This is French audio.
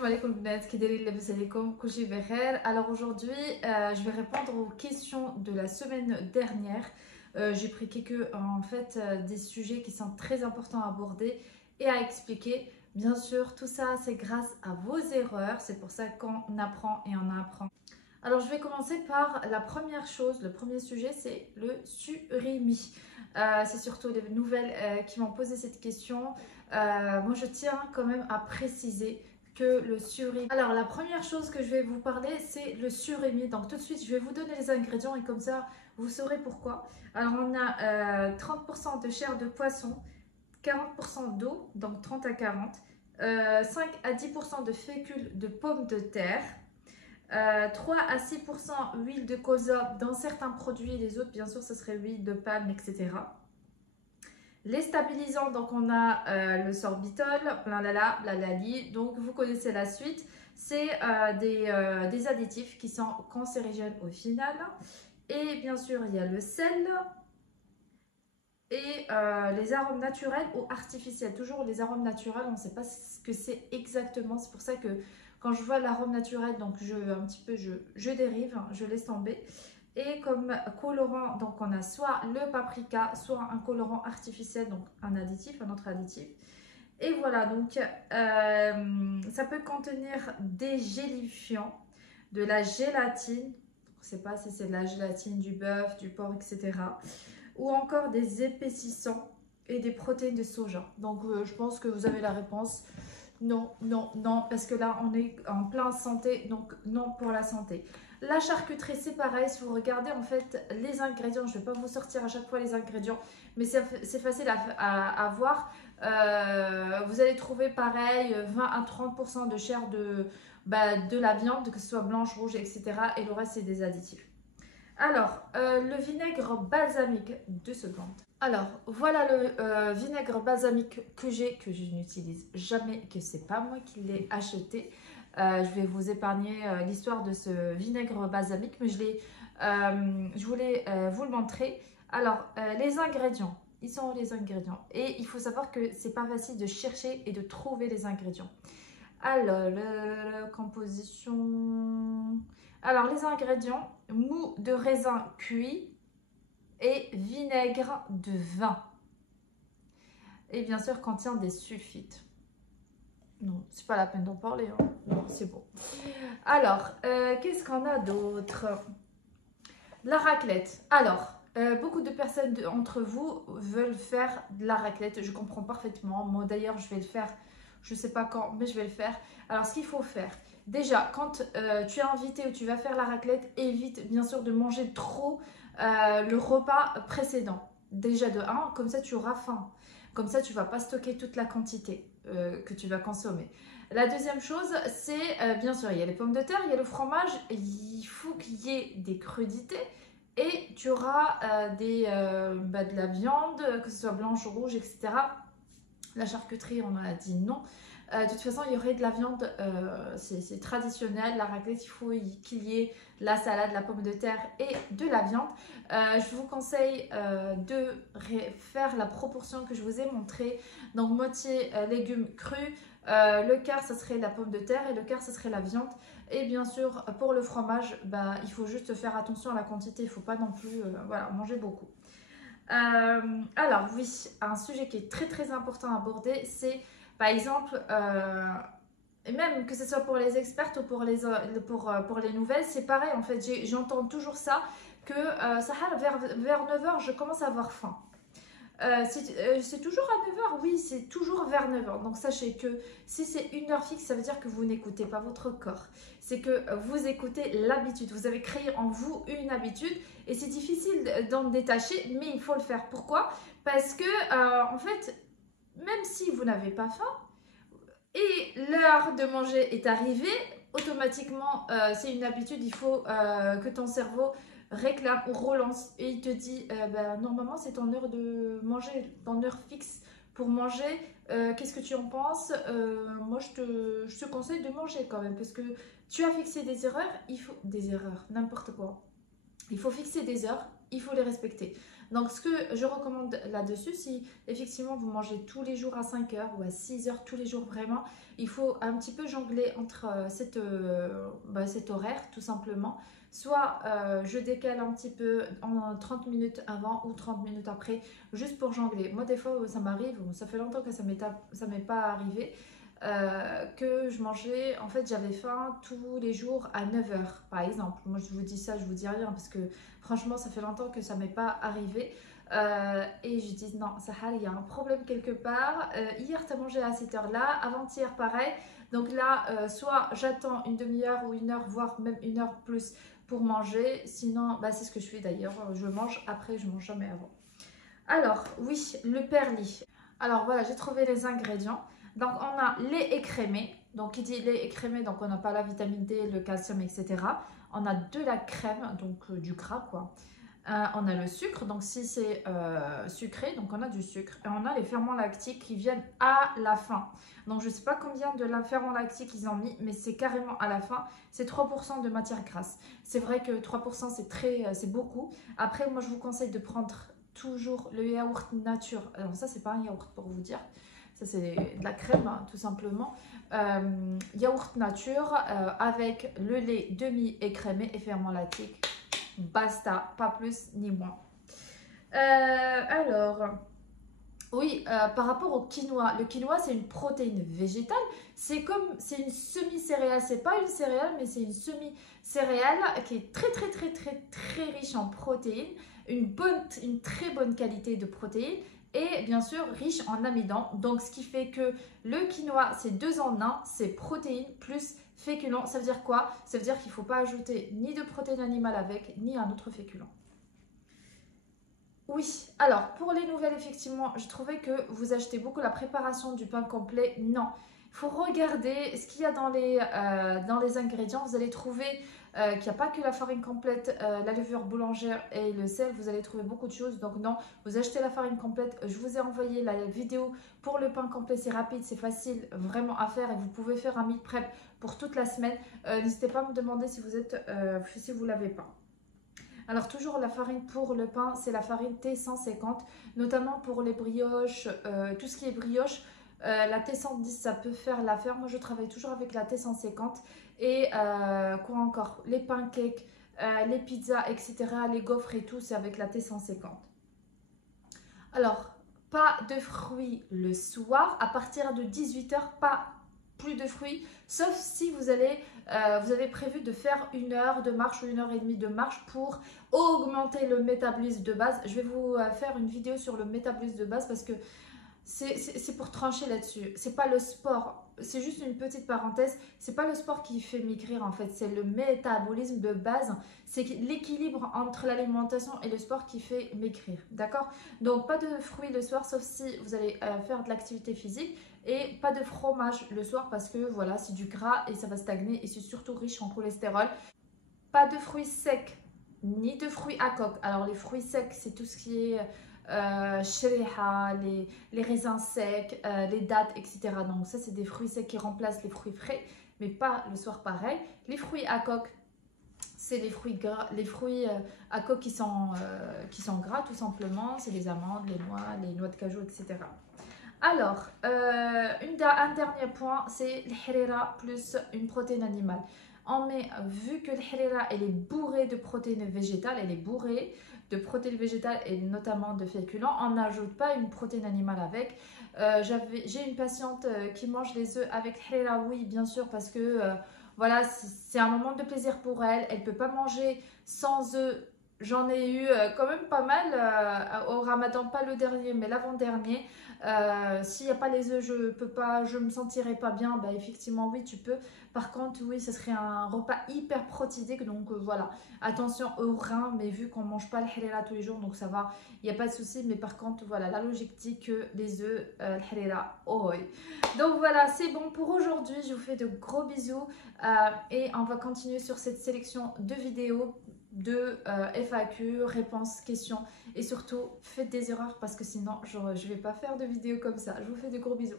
Salam alaikum البنات كي دايرين لاباس عليكم كلشي بخير. Alors aujourd'hui je vais répondre aux questions de la semaine dernière. J'ai pris des sujets qui sont très importants à aborder et à expliquer. Bien sûr, tout ça c'est grâce à vos erreurs, c'est pour ça qu'on apprend et on apprend. Alors je vais commencer par la première chose, le premier sujet c'est le surimi. C'est surtout les nouvelles qui m'ont posé cette question. Moi je tiens quand même à préciser que le surimi. Alors la première chose que je vais vous parler c'est le surimi. Donc tout de suite je vais vous donner les ingrédients et comme ça vous saurez pourquoi. Alors on a 30% de chair de poisson, 40% d'eau, donc 30 à 40, 5 à 10% de fécule de pommes de terre, 3 à 6% huile de colza dans certains produits, les autres bien sûr ce serait huile de palme, etc. Les stabilisants, donc on a le sorbitol, blalali, donc vous connaissez la suite. C'est des additifs qui sont cancérigènes au final. Et bien sûr, il y a le sel et les arômes naturels ou artificiels. Toujours les arômes naturels, on ne sait pas ce que c'est exactement. C'est pour ça que quand je vois l'arôme naturel, donc je dérive, je laisse tomber. Et comme colorant, donc on a soit le paprika, soit un colorant artificiel, donc un additif, un autre additif. Et voilà, donc ça peut contenir des gélifiants, de la gélatine, je ne sais pas si c'est de la gélatine du bœuf, du porc, etc. Ou encore des épaississants et des protéines de soja. Donc je pense que vous avez la réponse. Non, non, non, parce que là on est en plein santé, donc non pour la santé. La charcuterie c'est pareil, si vous regardez en fait les ingrédients, je ne vais pas vous sortir à chaque fois les ingrédients, mais c'est facile à voir. Vous allez trouver pareil 20 à 30% de chair de la viande, que ce soit blanche, rouge, etc. Et le reste c'est des additifs. Alors, le vinaigre balsamique, 2 secondes. Alors, voilà le vinaigre balsamique que je n'utilise jamais, que c'est pas moi qui l'ai acheté. Je vais vous épargner l'histoire de ce vinaigre balsamique, mais je voulais vous le montrer. Alors, les ingrédients, ils sont où les ingrédients? Et il faut savoir que c'est pas facile de chercher et de trouver les ingrédients. Alors, la composition... Alors, les ingrédients, mou de raisin cuit et vinaigre de vin. Et bien sûr, contient des sulfites. Non, c'est pas la peine d'en parler. Hein. Non, c'est bon. Alors, qu'est-ce qu'on a d'autre? La raclette. Alors, beaucoup de personnes entre vous veulent faire de la raclette. Je comprends parfaitement. Moi, d'ailleurs, je vais le faire. Je ne sais pas quand, mais je vais le faire. Alors, ce qu'il faut faire, déjà, quand tu es invité ou tu vas faire la raclette, évite bien sûr de manger trop le repas précédent. Déjà de 1, comme ça tu auras faim. Comme ça, tu ne vas pas stocker toute la quantité que tu vas consommer. La deuxième chose, c'est bien sûr, il y a les pommes de terre, il y a le fromage. Il faut qu'il y ait des crudités. Et tu auras de la viande, que ce soit blanche ou rouge, etc. La charcuterie, on a dit non. De toute façon, il y aurait de la viande, c'est traditionnel. La raclette, il faut qu'il y ait la salade, la pomme de terre et de la viande. Je vous conseille de faire la proportion que je vous ai montrée. Donc, moitié légumes crus, le quart, ça serait la pomme de terre et le quart, ça serait la viande. Et bien sûr, pour le fromage, il faut juste faire attention à la quantité. Il ne faut pas non plus manger beaucoup. Alors oui, un sujet qui est très très important à aborder, c'est par exemple, et même que ce soit pour les expertes ou pour les nouvelles, c'est pareil en fait, j'entends toujours ça, que Sahar, vers 9h, je commence à avoir faim. C'est toujours à 9h, oui, c'est toujours vers 9h. Donc sachez que si c'est une heure fixe, ça veut dire que vous n'écoutez pas votre corps. C'est que vous écoutez l'habitude. Vous avez créé en vous une habitude et c'est difficile d'en détacher, mais il faut le faire. Pourquoi? Parce que en fait, même si vous n'avez pas faim et l'heure de manger est arrivée, automatiquement, c'est une habitude, il faut que ton cerveau réclame ou relance et il te dit normalement c'est ton heure de manger, ton heure fixe pour manger, qu'est-ce que tu en penses? Moi je te conseille de manger quand même parce que tu as fixé des erreurs, n'importe quoi, il faut fixer des heures, il faut les respecter. Donc ce que je recommande là-dessus, si effectivement vous mangez tous les jours à 5 heures ou à 6 heures tous les jours vraiment, il faut un petit peu jongler entre cet horaire tout simplement. Soit je décale un petit peu en 30 minutes avant ou 30 minutes après, juste pour jongler. Moi des fois ça m'arrive, ça fait longtemps que ça m'est pas arrivé, que je mangeais, en fait j'avais faim tous les jours à 9 heures par exemple. Moi je vous dis ça, je vous dis rien parce que franchement ça fait longtemps que ça m'est pas arrivé. Et je dis non, Sahar, il y a un problème quelque part. Hier tu as mangé à cette heure là, avant-hier pareil. Donc là, soit j'attends une demi-heure ou une heure, voire même une heure plus pour manger. Sinon, bah, c'est ce que je fais d'ailleurs. Je mange après, je mange jamais avant. Alors, oui, le perlit. Alors voilà, j'ai trouvé les ingrédients. Donc on a lait écrémé. Donc qui dit lait écrémé, donc on n'a pas la vitamine D, le calcium, etc. On a de la crème, donc du gras quoi. On a le sucre, donc si c'est sucré, donc on a du sucre. Et on a les ferments lactiques qui viennent à la fin. Donc je ne sais pas combien de la ferments lactiques ils ont mis, mais c'est carrément à la fin. C'est 3% de matière grasse. C'est vrai que 3% c'est beaucoup. Après, moi je vous conseille de prendre toujours le yaourt nature. Alors ça, c'est pas un yaourt pour vous dire. Ça, c'est de la crème, hein, tout simplement. Yaourt nature avec le lait demi-écrémé et ferment lactique. Basta, pas plus ni moins. Alors, oui, par rapport au quinoa, le quinoa c'est une protéine végétale. C'est une semi-céréale, c'est pas une céréale, mais c'est une semi-céréale qui est très riche en protéines, une très bonne qualité de protéines et bien sûr riche en amidon. Donc ce qui fait que le quinoa c'est 2 en 1, c'est protéines plus féculents. Ça veut dire quoi? Ça veut dire qu'il ne faut pas ajouter ni de protéines animales avec, ni un autre féculent. Oui, alors pour les nouvelles, effectivement, je trouvais que vous achetez beaucoup la préparation du pain complet. Non, il faut regarder ce qu'il y a dans les ingrédients. Vous allez trouver qu'il n'y a pas que la farine complète, la levure boulangère et le sel. Vous allez trouver beaucoup de choses. Donc non, vous achetez la farine complète. Je vous ai envoyé la vidéo pour le pain complet. C'est rapide, c'est facile vraiment à faire et vous pouvez faire un meal prep pour toute la semaine. N'hésitez pas à me demander si vous l'avez pas. Alors toujours la farine pour le pain, c'est la farine T150, notamment pour les brioches, tout ce qui est brioche. La T110, ça peut faire l'affaire. Moi, je travaille toujours avec la T150. Et quoi encore? Les pancakes, les pizzas, etc., les gaufres et tout, c'est avec la T150. Alors, pas de fruits le soir. À partir de 18 h, pas plus de fruits, sauf si vous avez prévu de faire 1 heure de marche ou 1 h 30 de marche pour augmenter le métabolisme de base. Je vais vous faire une vidéo sur le métabolisme de base parce que c'est pour trancher là-dessus. C'est pas le sport, c'est juste une petite parenthèse. C'est pas le sport qui fait maigrir en fait, c'est le métabolisme de base. C'est l'équilibre entre l'alimentation et le sport qui fait maigrir. D'accord? Donc pas de fruits le soir, sauf si vous allez faire de l'activité physique. Et pas de fromage le soir parce que voilà, c'est du gras et ça va stagner et c'est surtout riche en cholestérol. Pas de fruits secs, ni de fruits à coque. Alors les fruits secs, c'est tout ce qui est shriha, les raisins secs, les dattes, etc. Donc ça, c'est des fruits secs qui remplacent les fruits frais, mais pas le soir pareil. Les fruits à coque, c'est les fruits gras, à coque qui sont gras tout simplement. C'est les amandes, les noix de cajou, etc. Alors, un dernier point, c'est le harira plus une protéine animale. Vu que le harira elle est bourrée de protéines végétales, elle est bourrée de protéines végétales et notamment de féculents, on n'ajoute pas une protéine animale avec. J'ai une patiente qui mange les œufs avec harira, oui bien sûr, parce que voilà, c'est un moment de plaisir pour elle. Elle ne peut pas manger sans œufs. J'en ai eu quand même pas mal au ramadan, pas le dernier mais l'avant-dernier. S'il n'y a pas les œufs, je me sentirais pas bien. Bah effectivement oui tu peux. Par contre oui, ce serait un repas hyper protéique. Donc voilà, attention aux reins. Mais vu qu'on mange pas le harira tous les jours, donc ça va, il n'y a pas de souci. Mais par contre voilà, la logique dit que les œufs, le harira, oh oui. Donc voilà, c'est bon pour aujourd'hui. Je vous fais de gros bisous. Et on va continuer sur cette sélection de vidéos de FAQ, réponses, questions et surtout faites des erreurs parce que sinon je ne vais pas faire de vidéo comme ça. Je vous fais de gros bisous.